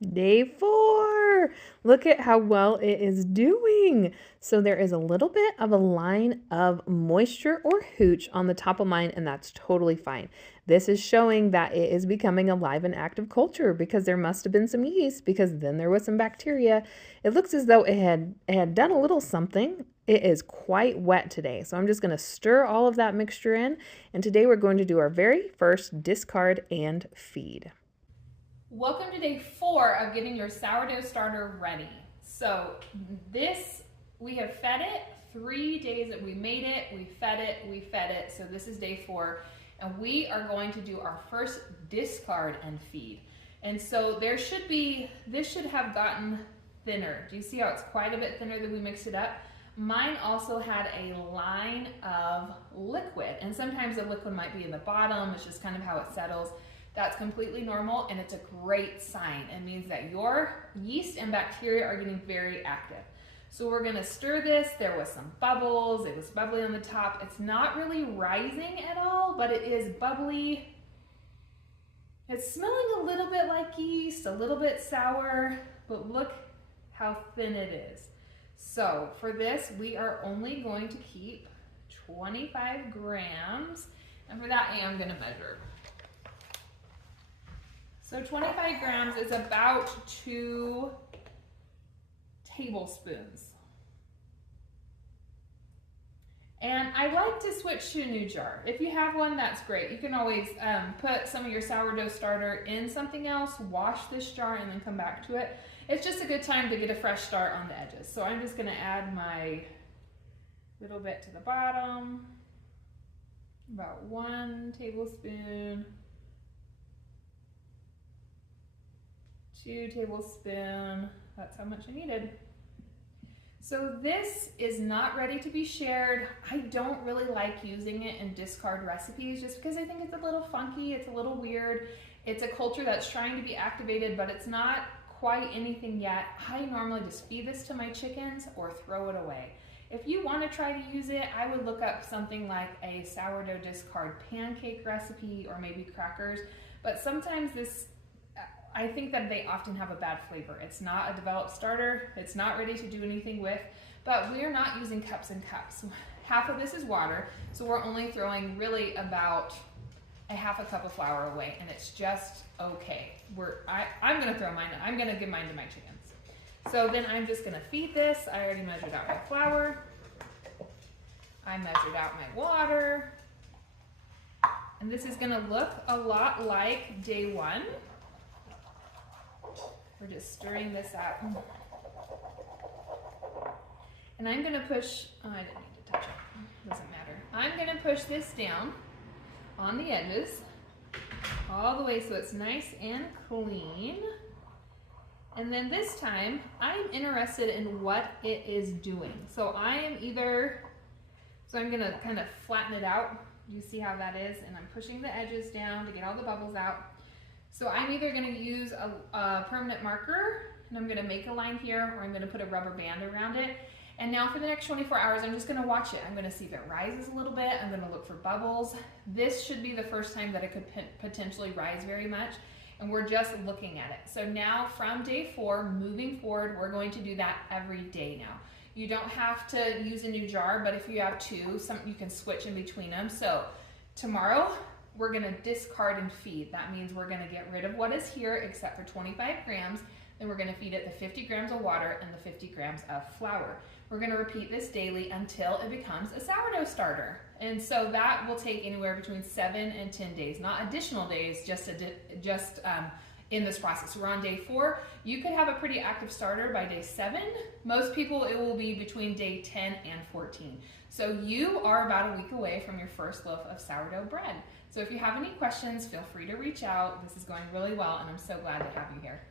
Day 4. Look at how well it is doing. So there is a little bit of a line of moisture or hooch on the top of mine, and that's totally fine. This is showing that it is becoming a live and active culture because there must have been some yeast, because then there was some bacteria. It looks as though it had done a little something. It is quite wet today. So I'm just going to stir all of that mixture in, and today we're going to do our very first discard and feed. Welcome to day 4 of getting your sourdough starter ready. So we have fed it 3 days that we made it, we fed it. So this is day 4, and we are going to do our first discard and feed. And so this should have gotten thinner. Do you see how it's quite a bit thinner than we mixed it up? Mine also had a line of liquid, and sometimes the liquid might be in the bottom. It's just kind of how it settles. That's completely normal, and it's a great sign. It means that your yeast and bacteria are getting very active. So we're gonna stir this. There was some bubbles. It was bubbly on the top. It's not really rising at all, but it is bubbly. It's smelling a little bit like yeast, a little bit sour, but look how thin it is. So for this, we are only going to keep 25 grams, and for that, I am gonna measure. So 25 grams is about 2 tablespoons. And I like to switch to a new jar. If you have one, that's great. You can always put some of your sourdough starter in something else, wash this jar, and then come back to it. It's just a good time to get a fresh start on the edges. So I'm just gonna add my little bit to the bottom, about 1 tablespoon. 2 tablespoons, that's how much I needed. So this is not ready to be shared. I don't really like using it in discard recipes just because I think it's a little funky, it's a little weird. It's a culture that's trying to be activated, but it's not quite anything yet. I normally just feed this to my chickens or throw it away. If you want to try to use it, I would look up something like a sourdough discard pancake recipe or maybe crackers, but sometimes I think that they often have a bad flavor. It's not a developed starter. It's not ready to do anything with, but we're not using cups and cups. Half of this is water, so we're only throwing really about a half a cup of flour away, and it's just okay. I'm gonna throw mine, I'm gonna give mine to my chickens. So then I'm just gonna feed this. I already measured out my flour. I measured out my water. And this is gonna look a lot like day 1. We're just stirring this out. And I'm gonna push, oh, I didn't need to touch it, doesn't matter. I'm gonna push this down on the edges, all the way so it's nice and clean. And then this time, I'm interested in what it is doing. So I'm gonna kind of flatten it out. You see how that is? And I'm pushing the edges down to get all the bubbles out. So I'm either gonna use a permanent marker, and I'm gonna make a line here, or I'm gonna put a rubber band around it. And now for the next 24 hours, I'm just gonna watch it. I'm gonna see if it rises a little bit. I'm gonna look for bubbles. This should be the first time that it could potentially rise very much, and we're just looking at it. So now from day 4, moving forward, we're going to do that every day now. You don't have to use a new jar, but if you have 2, you can switch in between them. So tomorrow, we're gonna discard and feed. That means we're gonna get rid of what is here except for 25 grams. Then we're gonna feed it the 50 grams of water and the 50 grams of flour. We're gonna repeat this daily until it becomes a sourdough starter. And so that will take anywhere between 7 and 10 days, not additional days, just in this process. We're on day 4. You could have a pretty active starter by day 7. Most people, it will be between day 10 and 14. So you are about a week away from your first loaf of sourdough bread. So if you have any questions, feel free to reach out. This is going really well, and I'm so glad to have you here.